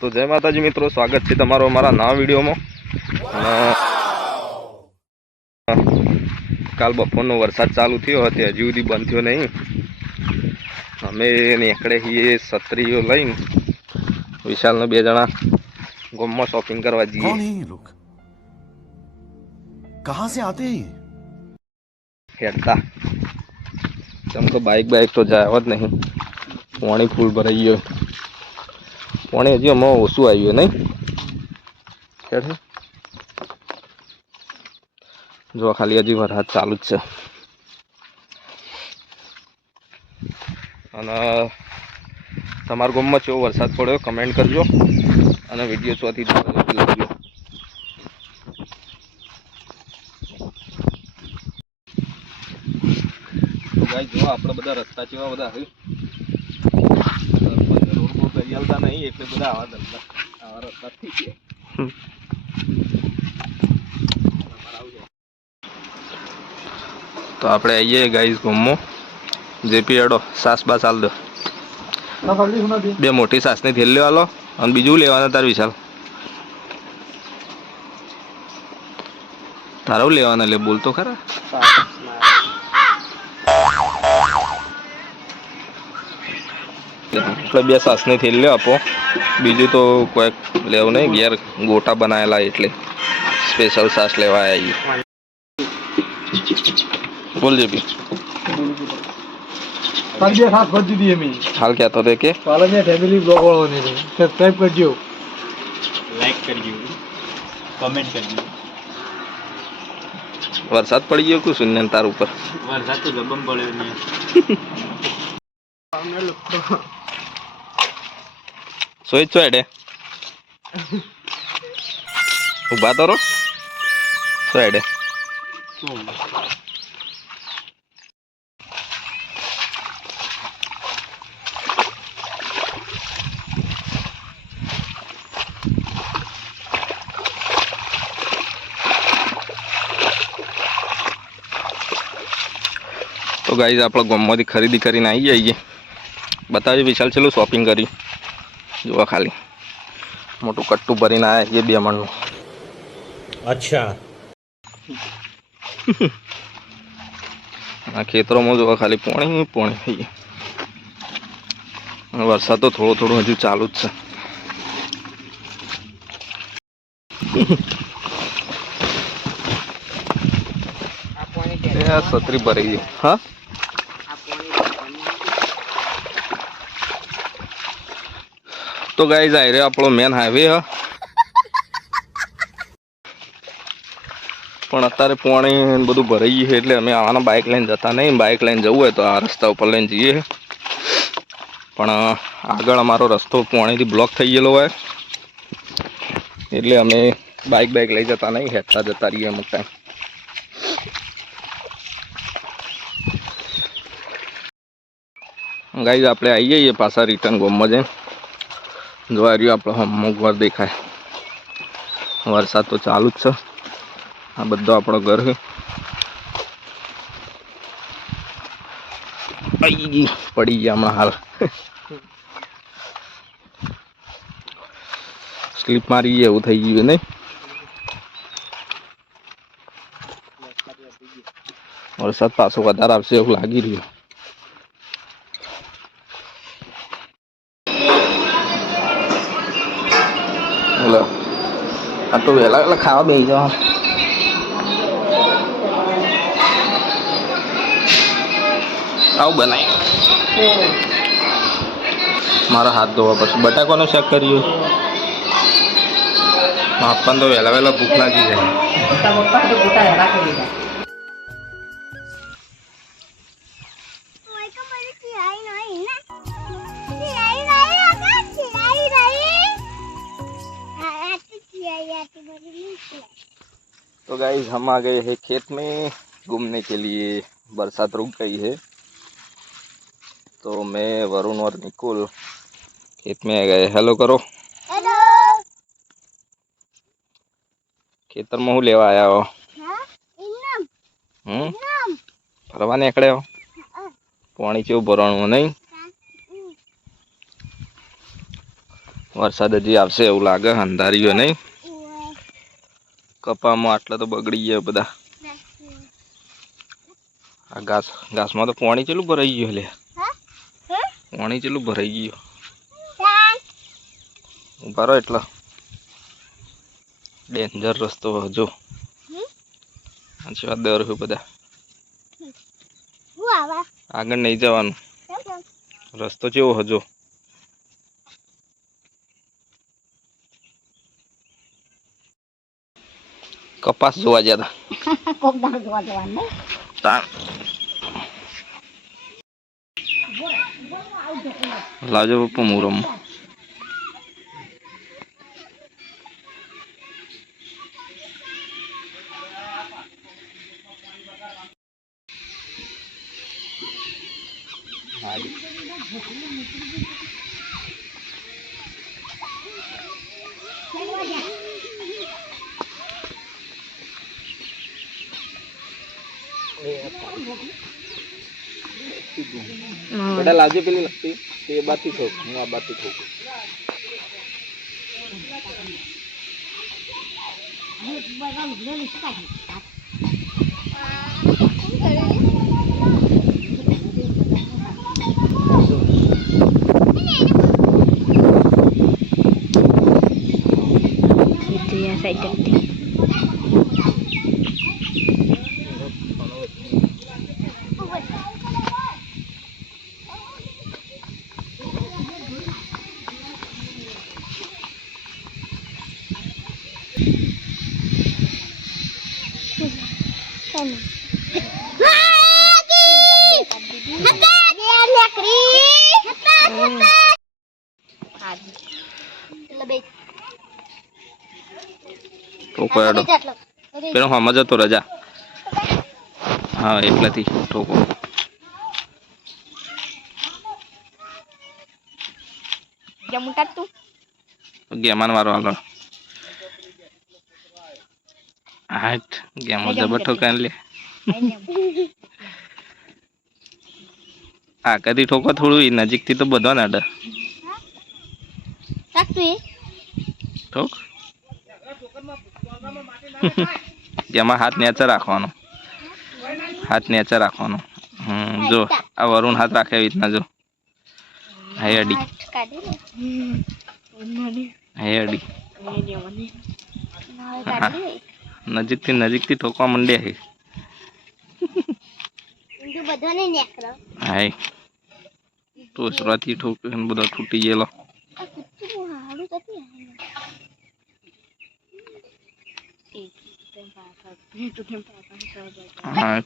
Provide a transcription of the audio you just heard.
તો જય માતાજી મિત્રો, સ્વાગત છે તમારો અમારા નવા વિડીયોમાં। કાલ બપોરનો વરસાદ ચાલુ થયો હતો, હજી સુધી બંધ થયો નહીં। અમે નીકળે છીએ છત્રીઓ લઈને, વિશાલને બે જણા ગામમાં શોપિંગ કરવા જઈએ। कौन है ये लोग? कहां से आते हैं? હેડતા તમ તો બાઇક તો જાય જ નહીં, પાણી ફૂલ ભરાઈ ગયો। પાણી હજી અમારે ઓછું આવ્યું નહીં હેડ। જો ખાલી હજી વરસાદ ચાલુ જ છે। અને તમારા ગામમાં કેવો વરસાદ પડ્યો કમેન્ટ કરજો, અને વિડીયો ચોથી લખજો। તો ગાઈસ જો આપણે બધા રસ્તા કેવા બધા હે, રોડ બોડ કરી આલતા નહીં એટલે બધા આવા ધંધા આવા રસ્તા થઈ ગયા। તો આપણે આવીએ ગાઈસ ગામમાં। જેપી હેડો સાસ બાસ હાલ દો, બે મોટી સાસની થેલી હાલો, અને બીજું લેવાના તાર વિશાલ? તારું લેવાના લે, બોલ તો ખરા। એટલે બે સાસની થેલી આપો, બીજું તો કોઈ લેવું નહીં, ઘેર ગોટા બનાવેલા એટલે સ્પેશિયલ સાસ લેવા આવી। બોલ જેપી હાલ કહેતો હતો કે ફેમિલી બ્લોગ વાળોને સબસ્ક્રાઇબ કરજો, લાઈક કરજો, કમેન્ટ કરજો। વરસાદ પડી ગયો કું શૂન્ય તાર ઉપર? વરસાદ તો જબમ પડ્યો ને। સોઈ છો એડે ઉભા તો રહો, સો એડે તો ગાઈઝ આપણે ગામમાંથી ખરીદી કરીને આવી જઈએ। બતાવજો વિશાલ છેલ્લું શોપિંગ કરી, જોવા ખાલી મોટું કટ્ટું ભરીને આવ્યા એ 2 મણનું। અચ્છા આ ખેતરોમાં જોવા ખાલી પોણી પોણી થઈ ગયા। વરસાદ તો થોડો હજુ ચાલુ જ છે। છત્રી ભરાઈ ગઈ। હા તો ગાઈઝ આ રહ્યો આપણો મેન હાઈવે હ, પણ અત્યારે પાણી બધું ભરાઈ ગયું છે એટલે અમે આવાના બાઇક લઈને જતા નહીં। બાઇક લઈને જવું હોય તો આ રસ્તા ઉપર લઈને જઈએ, પણ આગળ અમારો રસ્તો પાણીથી બ્લોક થઈ ગયેલો હોય એટલે અમે બાઇક લઈ જતા નહીં, હેઠતા જતા રહીએ અમુક ટાઈમ। ગાઈઝ આપણે આવી જઈએ પાછા રિટર્ન ગામમાં જઈને। જોવા રહ્યું આપણે અમુક ઘર દેખાય, વરસાદ તો ચાલુ જ છે। આ બધો આપણો ઘર છે, પડી ગયા હમણાં હાલ સ્લીપ મારી એવું થઈ ગયું નહીં? વરસાદ પાછો વધારે આવશે એવું લાગી રહ્યું। હેલો, આ તો વહેલા ખાવા બેસી જાઓ। આવું બનાવી મારા હાથ ધોવા પછી બટાકાનો શાક કર્યું। આપણને તો વહેલા ભૂખ લાગી જાય। तो गाइस हम आ गए हैं खेत में घूमने के लिए। बरसात रुक गई है तो मैं वरुण और निकुल खेत में आ गए। हेलो करो। हेलो। खेतर में हूँ लेवा आया हो? फरवा निकले हो? पानी केवुं भराणुं नहीं? વરસાદ હજી આવશે એવું લાગે, અંધારીઓ નહીં. કપામાં આટલા તો બગડી ગયા બધા. આ ઘાસમાં તો પાણી ચેટલું ભરાઈ ગયું લે. પાણી ચેટલું ભરાઈ ગયું. ઉભા રહો એટલો ડેન્જર રસ્તો હજો. સાચી વાત દર બધા આગળ નહીં જવાનું. રસ્તો કેવો હજો. કપાસ જોવા ગયા હતા. લાવજો પપ્પા મુરમ. બેટા લાવજે પેલી લગતી તે બાતી થોક, હું આ બાતી થોક. itu ya saya ganti. ઠોકો હેડો પેલો હમજ હતો રજા. હા એટલેથી ઠોકો. ગેમાન વાળો આગળ હાટ ગેમો જબર ઠોકાય લે. આ કદી ઠોકો થોડું નજીકથી તો બધો ને અડે ઠોક. જેમાં હાથ નેચે રાખવાનો, હાથ નેચે રાખવાનો. જો આ વરુણ હાથ રાખે એવી રીતના જો. હે અડી હે અડી નજીકથી ઠોકવા માંડ્યા છે. હાય ટોસરાથી ઠોક્યો બધો તૂટી ગયેલો. હા